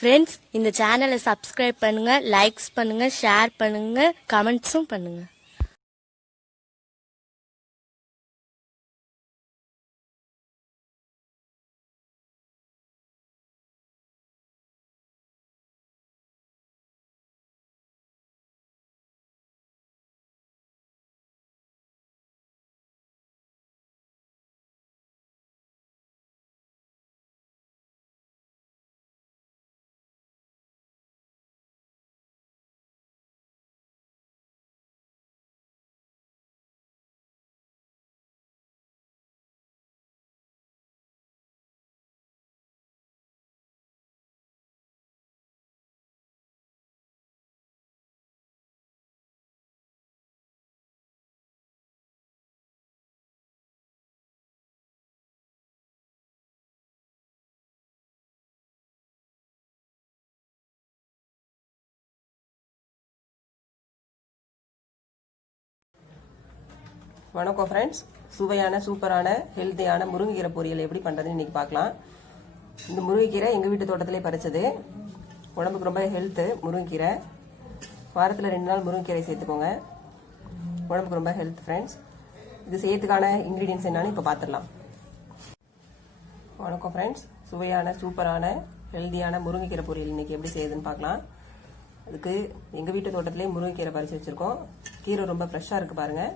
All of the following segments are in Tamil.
ஃப்ரெண்ட்ஸ், இந்த சேனலை சப்ஸ்கிரைப் பண்ணுங்க, லைக்ஸ் பண்ணுங்க, ஷேர் பண்ணுங்க, கமெண்ட்ஸும் பண்ணுங்க. வணக்கம் ஃப்ரெண்ட்ஸ், சுவையான சூப்பரான ஹெல்த்தியான முருங்கைக்கீரை பொரியல் எப்படி பண்ணுறதுன்னு இன்றைக்கி பார்க்கலாம். இந்த முருங்கைக்கீரை எங்கள் வீட்டு தோட்டத்திலே பறிச்சது. உடம்புக்கு ரொம்ப ஹெல்த்து முருங்கைக்கீரை. வாரத்தில் 2 நாள் முருங்கைக்கீரை சேர்த்துக்கோங்க, உடம்புக்கு ரொம்ப ஹெல்த் ஃப்ரெண்ட்ஸ். இது செய்யறதுக்கான இன்க்ரீடியன்ஸ் என்னன்னு இப்போ பார்த்துடலாம். வணக்கம் ஃப்ரெண்ட்ஸ், சுவையான சூப்பரான ஹெல்த்தியான முருங்கைக்கீரை பொரியல் இன்றைக்கி எப்படி செய்யுதுன்னு பார்க்கலாம். அதுக்கு எங்கள் வீட்டு தோட்டத்திலே முருங்கைக்கீரை பறித்து வச்சுருக்கோம். கீரை ரொம்ப ஃப்ரெஷ்ஷாக இருக்குது பாருங்கள்.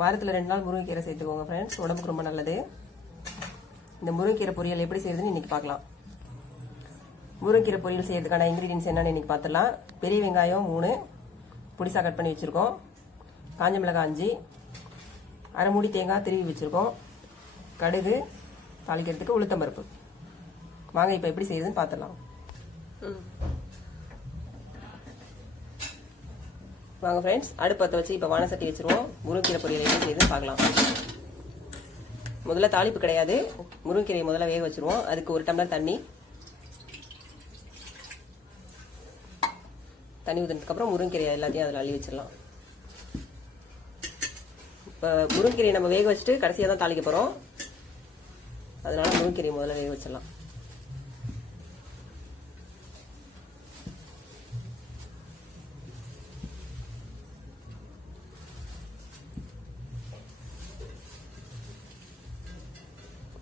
வாரத்தில் 2 நாள் முருங்கைக்கீரை சேர்த்துக்கோங்க ஃப்ரெண்ட்ஸ், உடம்புக்கு ரொம்ப நல்லது. இந்த முருங்கைக்கீரை பொரியல் எப்படி செய்யுதுன்னு இன்றைக்கி பார்க்கலாம். முருங்கைக்கீரை பொரியல் செய்யறதுக்கான இன்க்ரீடியன்ஸ் என்னன்னு இன்றைக்கி பார்த்துடலாம். பெரிய வெங்காயம் 3 பொடிசாக கட் பண்ணி வச்சுருக்கோம். காஞ்ச மிளகாய் 5, அரை மூடி தேங்காய் திருவி வச்சுருக்கோம். கடுகு தாளிக்கிறதுக்கு உளுத்தம்பருப்பு. வாங்க இப்போ எப்படி செய்யுதுன்னு பார்த்துடலாம். வாங்க ஃப்ரெண்ட்ஸ், அடுப்பத்தை வச்சு இப்போ வானசட்டி வச்சுருவோம். முருங்கைக்கீரை பொரியல் எப்படி செய்யுதுன்னு பார்க்கலாம். முதல்ல தாளிப்பு கிடையாது, முருங்கைக்கீரையை முதல்ல வேக வச்சுருவோம். அதுக்கு 1 டம்ளர் தண்ணி ஊற்றினதுக்கப்புறம் முருங்கைக்கீரை எல்லாத்தையும் அதில் அள்ளி வச்சிடலாம். இப்போ முருங்கைக்கீரையை நம்ம வேக வச்சுட்டு கடைசியாக தான் தாளிக்க போகிறோம். அதனால முருங்கைக்கீரையை முதல்ல வேக வச்சிடலாம்.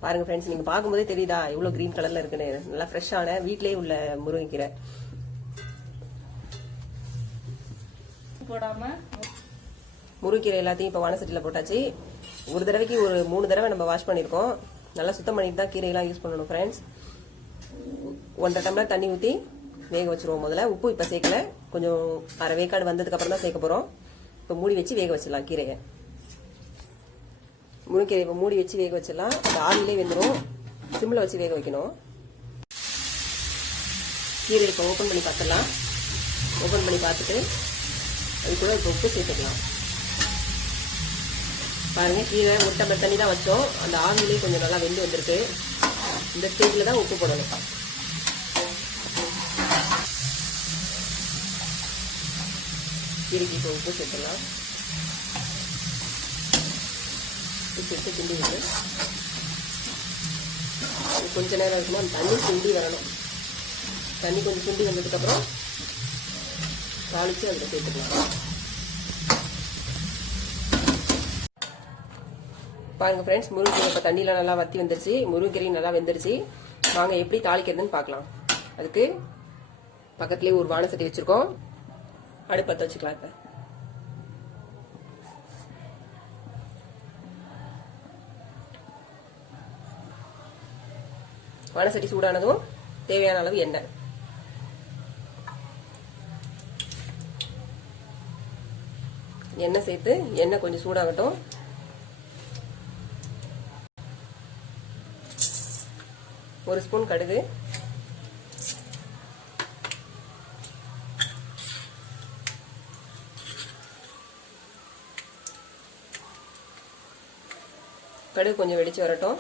பாருங்க ஃப்ரெண்ட்ஸ், நீங்க பார்க்கும்போதே தெரியுதா எவ்வளவு கிரீன் கலர்ல இருக்குன்னு. நல்லா ஃப்ரெஷ்ஷான வீட்லயே உள்ள முருங்கைக்கீரை. முருங்கைக்கீரை எல்லாத்தையும் இப்போ வானசட்டியில போட்டாச்சு. ஒரு தடவைக்கு ஒரு 3 தடவை நம்ம வாஷ் பண்ணிருக்கோம். நல்லா சுத்தம் பண்ணிட்டு தான் கீரையெல்லாம் யூஸ் பண்ணணும் ஃப்ரெண்ட்ஸ். 1.5 டம்ளர் தண்ணி ஊற்றி வேக வச்சிருவோம். முதல்ல உப்பு இப்போ சேர்க்கல, கொஞ்சம் அரை வேக்காடு வந்ததுக்கு அப்புறம் தான் சேர்க்க போறோம். இப்போ மூடி வச்சு வேக வச்சிடலாம் கீரையை. முருங்கைக்கீரை இப்போ மூடி வச்சு வேக வச்சிடலாம். அந்த ஆவிலே வெந்துடும். சிம்மில் வச்சு வேக வைக்கணும். கீரை இப்போ ஓப்பன் பண்ணி பார்த்துடலாம். ஓப்பன் பண்ணி பார்த்துட்டு அது கூட இப்போ உப்பு சேர்த்துக்கலாம். பாருங்க, கீரை 1 டம்ளர் தண்ணி தான் வச்சோம். அந்த ஆவிலே கொஞ்சம் நல்லா வெந்து வந்திருக்கு. இந்த ஸ்டேஜில் தான் உப்பு போடணும். கீரைக்கு இப்போ உப்பு சேர்த்துடலாம். சேர்த்து கிண்டி விட்டு கொஞ்ச நேரம் இருக்குமா அந்த தண்ணி கிண்டி வரணும். தண்ணி கொஞ்சம் கிண்டி வந்ததுக்கப்புறம் தாளித்து அதில் சேர்த்துக்கலாம். பாருங்க ஃப்ரெண்ட்ஸ், முருங்கைக்கீரை இப்போ தண்ணியில் நல்லா வற்றி வந்துருச்சு. முருங்கைக்கீரையும் நல்லா வெந்துருச்சு. வாங்க எப்படி தாளிக்கிறதுன்னு பார்க்கலாம். அதுக்கு பக்கத்துலேயே ஒரு வானசட்டி வச்சுருக்கோம். அடுப்பத்தை வச்சுக்கலாம். இப்போ வானசட்டி சூடானதும் தேவையான அளவு எண்ணெய். எண்ணெய் சேர்த்து எண்ணெய் கொஞ்சம் சூடாகட்டும். ஒரு ஸ்பூன் கடுகு, கடுகு கொஞ்சம் வெடிச்சு வரட்டும்.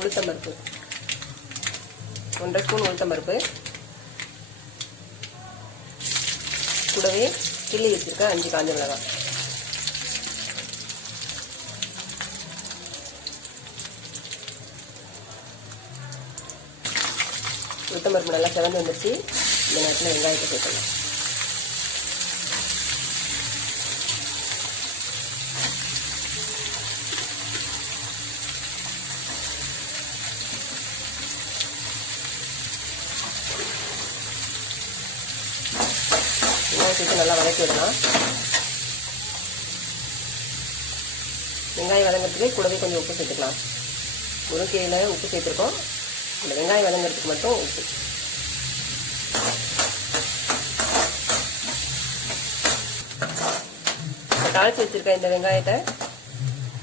உளுத்தம்பருப்பு 1.5 ஸ்பூன் உளுத்தம்பருப்பு, கூடவே கிள்ளி வச்சிருக்க 5 காஞ்ச மிளகாய். உளுத்தம்பருப்பு நல்லா செவந்து வந்துருச்சு. இந்த நேரத்தில் வெங்காயத்தை சேர்க்கலாம். வெங்காயம் சேர்த்து நல்லா வதக்கி விடலாம். வெங்காயம் வதங்கிறதுக்கு கூடவே கொஞ்சம் உப்பு சேர்த்துக்கலாம். முருங்கையில் உப்பு சேர்த்துருக்கோம். இந்த வெங்காயம் வதங்கிறதுக்கு மட்டும் உப்பு. தாளிச்சு வச்சிருக்க இந்த வெங்காயத்தை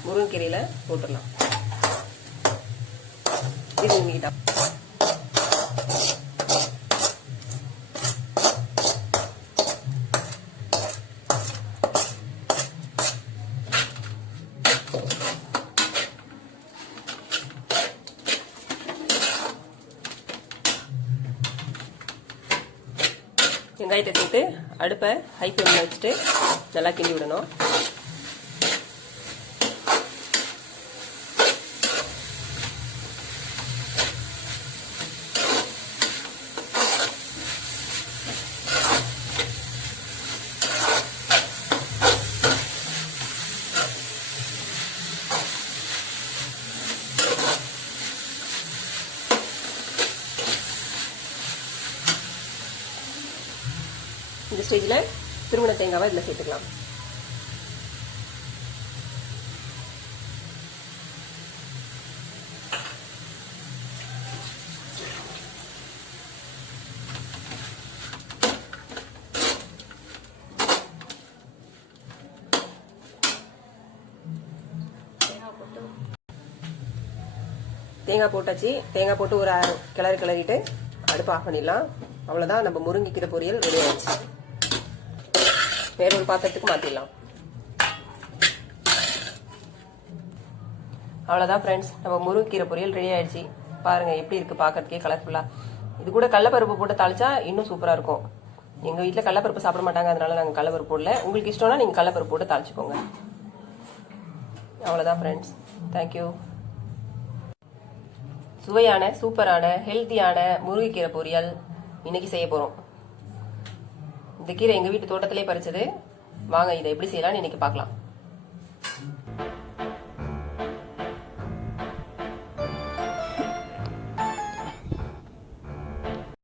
முருங்கைக்கீரையில போட்டுடலாம். இது நீட்டா வெங்காயத்தை சேர்த்து அடுப்பை ஹை ஃப்ளேமில் வச்சுட்டு நல்லா கிண்டி விடணும். இந்த ஸ்டேஜில் திருமண தேங்காவை இதில் சேர்த்துக்கலாம். தேங்காய் போட்டாச்சு. தேங்காய் போட்டு ஒரு கிளறிட்டு அடுப்பு ஆஃப் பண்ணிடலாம். அவ்வளோதான், நம்ம முருங்கைக்கீரை பொரியல் ரெடி ஆயிடுச்சு. வேற ஒரு பாத்திரத்துக்கு மாற்றிடலாம். அவ்வளோதான் ஃப்ரெண்ட்ஸ், நம்ம முருங்கைக்கீரை பொரியல் ரெடி ஆயிடுச்சு. பாருங்க எப்படி இருக்கு பார்க்கறதுக்கே கலர்ஃபுல்லாக. இது கூட கடலப்பருப்பு போட்டு தாளிச்சா இன்னும் சூப்பராக இருக்கும். எங்கள் வீட்டில் கடலப்பருப்பு சாப்பிட மாட்டாங்க, அதனால நாங்கள் கடலப்பருப்பு போடல. உங்களுக்கு இஷ்டம்னா நீங்கள் கடலப்பருப்பு போட்டு தாளிச்சுக்கோங்க. அவ்வளோதான் ஃப்ரெண்ட்ஸ், தேங்க்யூ. சுவையான சூப்பரான ஹெல்த்தியான முருங்கைக்கீரை பொரியல் இன்னைக்கு செய்ய போகிறோம். இந்த கீரை எங்கள் வீட்டு தோட்டத்திலே பறிச்சது. வாங்க இதை எப்படி செய்யலாம்னு இன்னைக்கு பார்க்கலாம்.